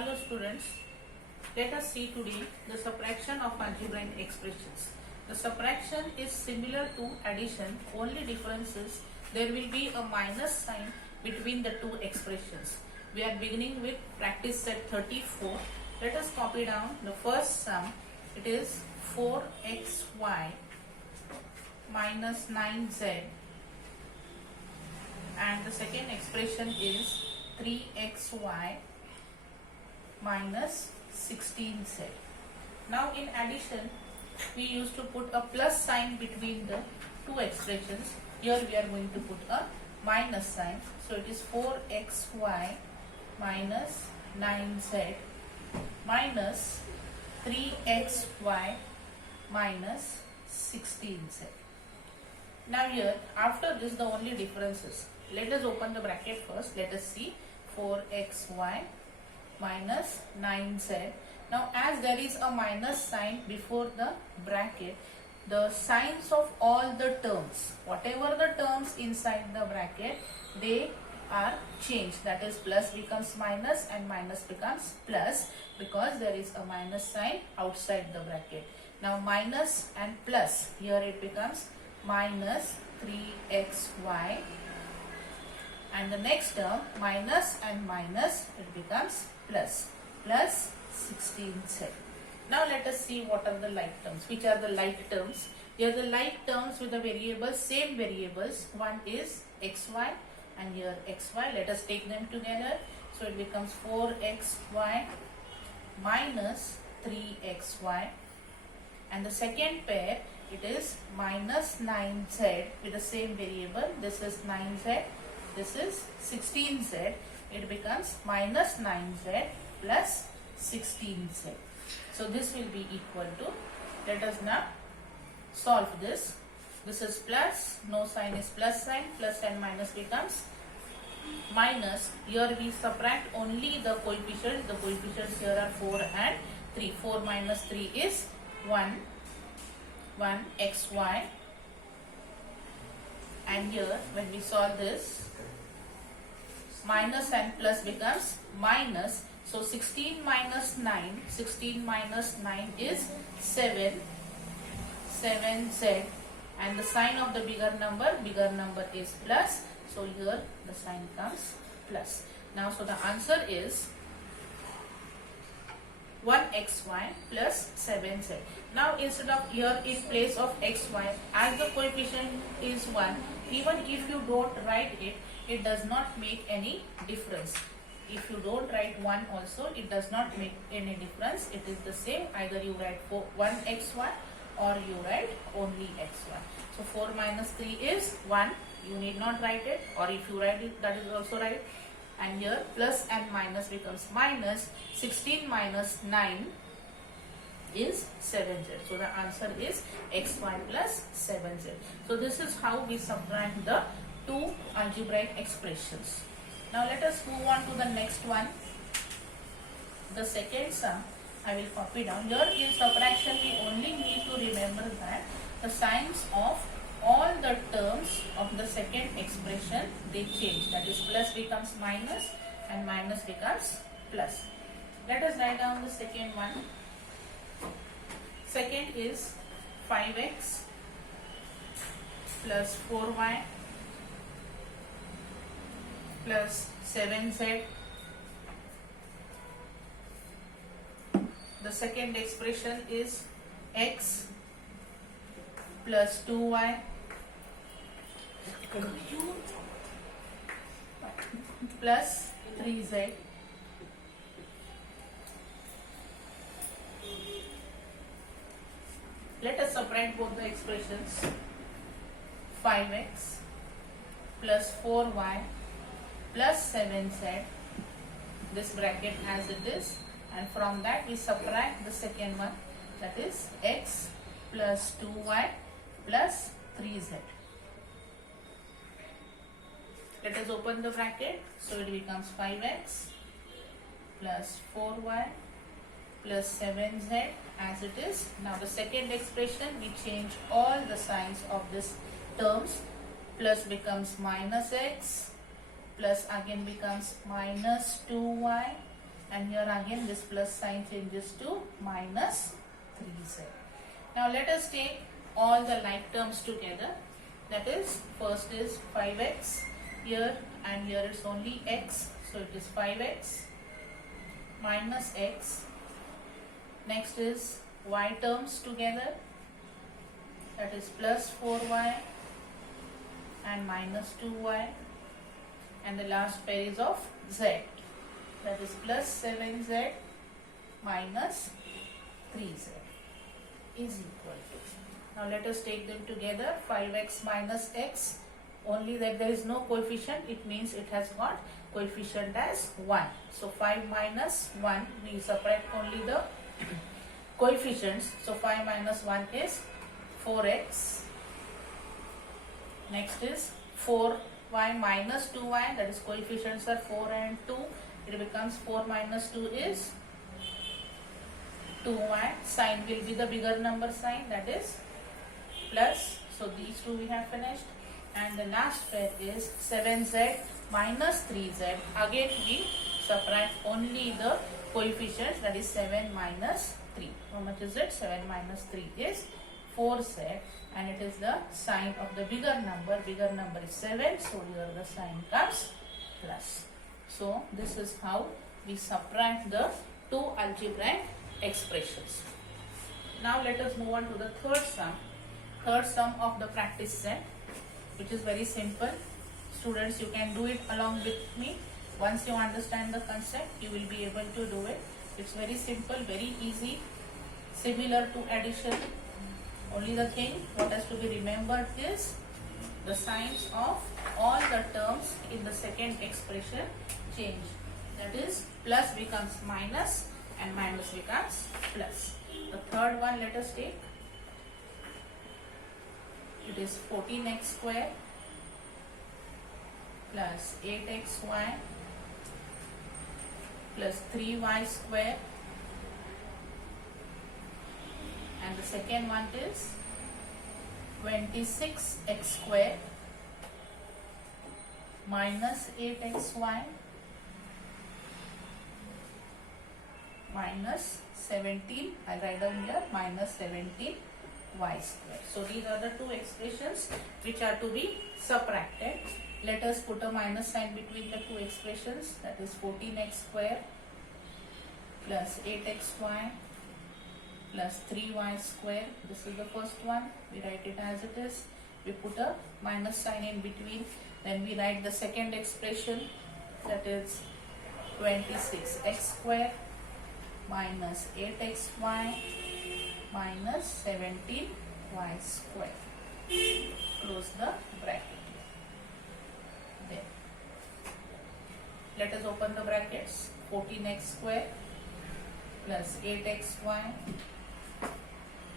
Hello students, let us see today the subtraction of algebraic expressions. The subtraction is similar to addition, only difference is there will be a minus sign between the two expressions. We are beginning with practice set 34. Let us copy down the first sum. It is 4xy minus 9z, and the second expression is 3xy minus 16z. Now in addition, we used to put a plus sign between the two expressions. Here we are going to put a minus sign. So it is 4xy minus 9z minus 3xy minus 16z. Now here, after this, the only difference is, let us open the bracket first. Let us see 4xy minus 9z. Now as there is a minus sign before the bracket, the signs of all the terms, whatever the terms inside the bracket, they are changed. That is, plus becomes minus and minus becomes plus, because there is a minus sign outside the bracket. Now minus and plus, here it becomes minus 3xy, and the next term minus and minus, it becomes plus 16z. Now let us see what are the like terms. Which are the like terms? Here the like terms with the variables, same variables. One is xy and here xy. Let us take them together. So it becomes 4xy minus 3xy, and the second pair, it is minus 9z with the same variable. This is 9z, this is 16z. It becomes minus 9z plus 16z. So this will be equal to, let us now solve this. This is plus, no sign is plus sign, plus and minus becomes minus. Here we subtract only the coefficients. The coefficients here are 4 and 3. 4 minus 3 is 1 xy, and here when we solve this, minus and plus becomes minus. So 16 minus 9, 16 minus 9 is 7z, and the sign of the bigger number is plus. So here the sign comes plus. Now so the answer is 1xy plus 7z. Now instead of here in place of xy, as the coefficient is 1, even if you don't write it, it does not make any difference. If you don't write 1 also, it does not make any difference. It is the same, either you write 1xy or you write only xy. So 4 minus 3 is 1. You need not write it, or if you write it, that is also right. And here plus and minus becomes minus. 16 minus 9 is 7z. So the answer is xy plus 7z. So this is how we subtract the two algebraic expressions. Now let us move on to the next one. The second sum, I will copy down. Here in subtraction, we only need to remember that the signs of all the terms of the second expression, they change. That is, plus becomes minus and minus becomes plus. Let us write down the second one. Second is 5x plus 4y plus 7z. The second expression is x plus 2y plus 3z. Let us subtract both the expressions. 5x plus 4y plus 7z, this bracket as it is, and from that we subtract the second one, that is x plus 2y plus 3z. Let us open the bracket. So it becomes 5x plus 4y plus 7z as it is. Now the second expression, we change all the signs of this terms. Plus becomes minus x, plus again becomes minus 2y, and here again this plus sign changes to minus 3z. Now let us take all the like terms together. That is, first is 5x here, and here it's only x, so it is 5x minus x. Next is y terms together, that is plus 4y and minus 2y, and the last pair is of z, that is plus 7z minus 3z is equal to. Now let us take them together. 5x minus x, only that there is no coefficient, it means it has got coefficient as 1. So 5 minus 1, we subtract only the coefficients. So 5 minus 1 is 4x. Next is 4y minus 2y, that is coefficients are 4 and 2. It becomes 4 minus 2 is 2y. Sign will be the bigger number sign, that is plus. So these two we have finished. And the last pair is 7z minus 3z. Again we subtract only the coefficients, that is 7 minus 3. How much is it? 7 minus 3 is 4z, and it is the sign of the bigger number. Bigger number is 7, so here the sign comes plus. So this is how we subtract the two algebraic expressions. Now let us move on to the third sum. Third sum of the practice set, which is very simple. Students, you can do it along with me. Once you understand the concept, you will be able to do it. It's very simple, very easy, similar to addition. Only the thing what has to be remembered is the signs of all the terms in the second expression change. That is, plus becomes minus and minus becomes plus. The third one, let us take. It is 14x square plus 8xy plus 3y square, and the second one is 26x square minus 8xy minus 17, I'll write down here, minus 17 y square. So these are the two expressions which are to be subtracted. Let us put a minus sign between the two expressions, that is 14x square plus 8xy plus 3y square. This is the first one, we write it as it is. We put a minus sign in between, then we write the second expression, that is 26x square minus 8xy minus 17y square. Close the bracket. There. Let us open the brackets. 14x square plus 8xy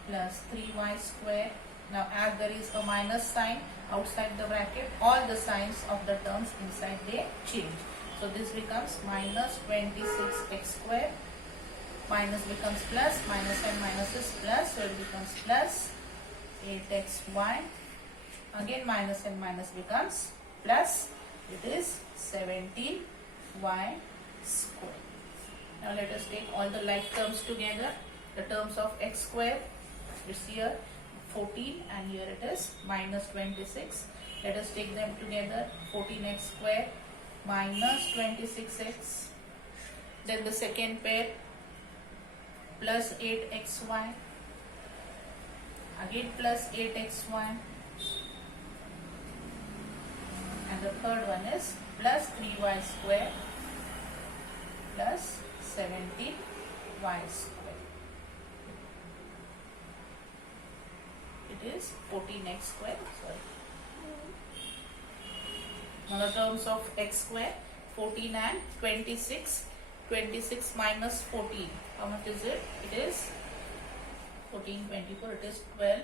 plus 3y square. Now as there is a minus sign outside the bracket, all the signs of the terms inside they change. So this becomes minus 26x square, minus becomes plus, minus and minus is plus, so it becomes plus 8xy. Again minus and minus becomes plus, it is 17y square. Now let us take all the like terms together. The terms of x square is here 14 and here it is minus 26. Let us take them together. 14x square minus 26x. Then the second pair plus 8xy. Again plus 8xy. And the third one is plus 3y square plus 17y square. It is 14x square. Sorry. Now the terms of x square 14 and 26. 26 minus 14. How much is it? It is 14, 24. It is 12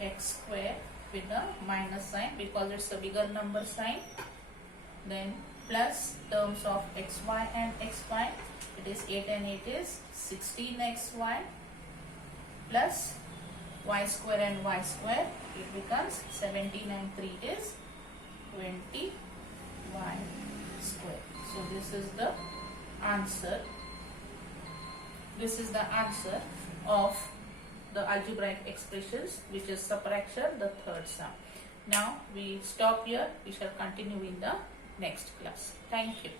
x square with a minus sign because it's a bigger number sign. Then plus terms of xy and xy. It is 8 and 8 is 16xy plus y square and y square. It becomes 17 and 3 is 20y square. So this is the answer. This is the answer of the algebraic expressions, which is subtraction, the third sum. Now we stop here. We shall continue in the next class. Thank you.